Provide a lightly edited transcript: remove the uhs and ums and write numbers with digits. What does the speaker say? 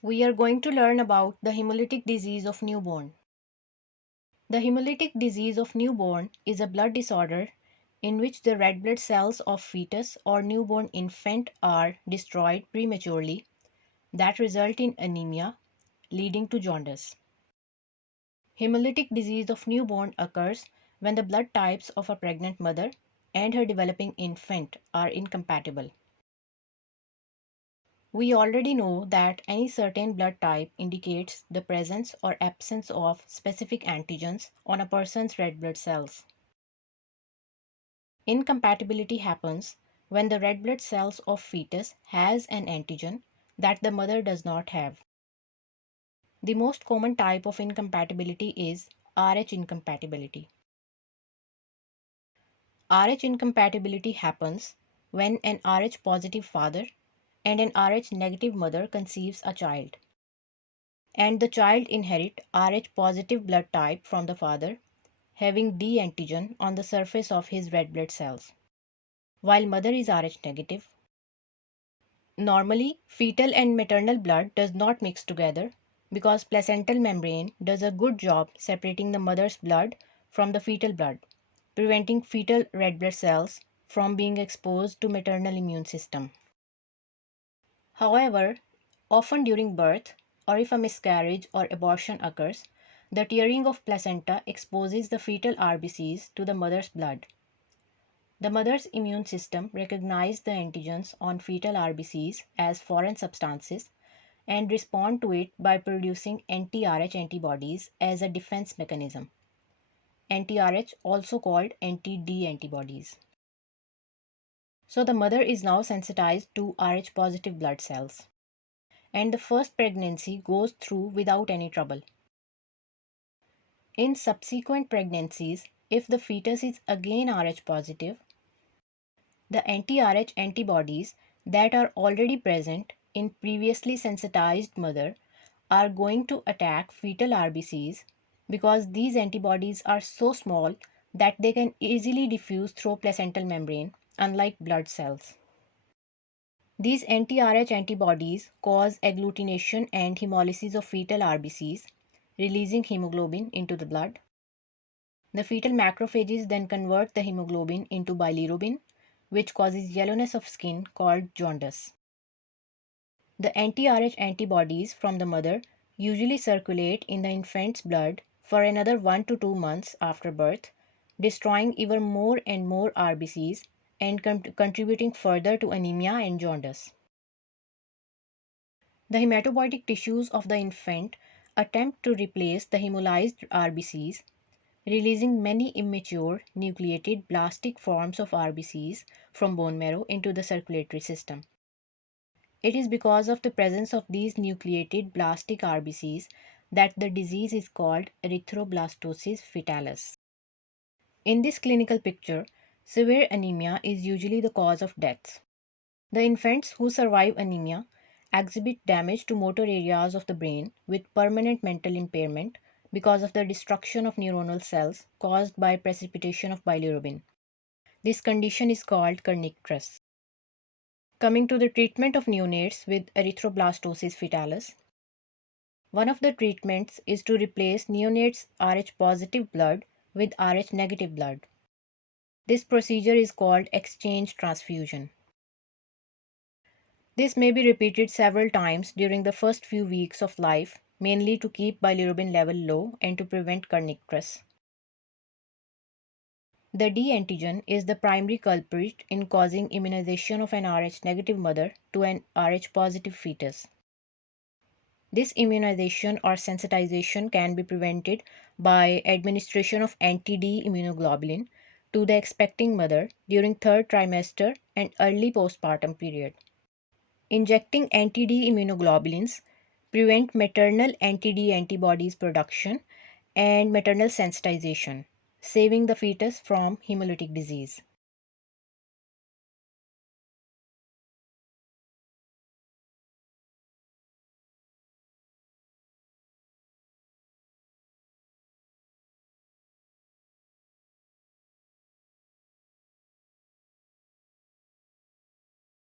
We are going to learn about the hemolytic disease of newborn. The hemolytic disease of newborn is a blood disorder in which the red blood cells of fetus or newborn infant are destroyed prematurely that result in anemia leading to jaundice. Hemolytic disease of newborn occurs when the blood types of a pregnant mother and her developing infant are incompatible. We already know that any certain blood type indicates the presence or absence of specific antigens on a person's red blood cells. Incompatibility happens when the red blood cells of fetus has an antigen that the mother does not have. The most common type of incompatibility is Rh incompatibility. Rh incompatibility happens when an Rh positive father and an Rh negative mother conceives a child, and the child inherit Rh positive blood type from the father, having D antigen on the surface of his red blood cells, while mother is Rh negative. Normally, fetal and maternal blood does not mix together because placental membrane does a good job separating the mother's blood from the fetal blood, preventing fetal red blood cells from being exposed to maternal immune system. However, often during birth or if a miscarriage or abortion occurs, the tearing of placenta exposes the fetal RBCs to the mother's blood. The mother's immune system recognizes the antigens on fetal RBCs as foreign substances and respond to it by producing anti-Rh antibodies as a defense mechanism. Anti-Rh, also called anti-D antibodies. So the mother is now sensitized to Rh positive blood cells, and the first pregnancy goes through without any trouble. In subsequent pregnancies, if the fetus is again Rh positive, the anti-Rh antibodies that are already present in previously sensitized mother are going to attack fetal RBCs because these antibodies are so small that they can easily diffuse through placental membrane, unlike blood cells. These anti-Rh antibodies cause agglutination and hemolysis of fetal RBCs, releasing hemoglobin into the blood. The fetal macrophages then convert the hemoglobin into bilirubin, which causes yellowness of skin called jaundice. The anti-Rh antibodies from the mother usually circulate in the infant's blood for another 1 to 2 months after birth, destroying even more and more RBCs and contributing further to anemia and jaundice. The hematopoietic tissues of the infant attempt to replace the hemolyzed RBCs, releasing many immature nucleated blastic forms of RBCs from bone marrow into the circulatory system. It is because of the presence of these nucleated blastic RBCs that the disease is called erythroblastosis fetalis. In this clinical picture, severe anemia is usually the cause of death. The infants who survive anemia exhibit damage to motor areas of the brain with permanent mental impairment because of the destruction of neuronal cells caused by precipitation of bilirubin. This condition is called kernicterus. Coming to the treatment of neonates with erythroblastosis fetalis, one of the treatments is to replace neonates' Rh positive blood with Rh negative blood. This procedure is called exchange transfusion. This may be repeated several times during the first few weeks of life, mainly to keep bilirubin level low and to prevent kernicterus. The D antigen is the primary culprit in causing immunization of an Rh negative mother to an Rh positive fetus. This immunization or sensitization can be prevented by administration of anti-D immunoglobulin to the expecting mother during third trimester and early postpartum period. Injecting anti-D immunoglobulins prevent maternal anti-D antibodies production and maternal sensitization, saving the fetus from hemolytic disease.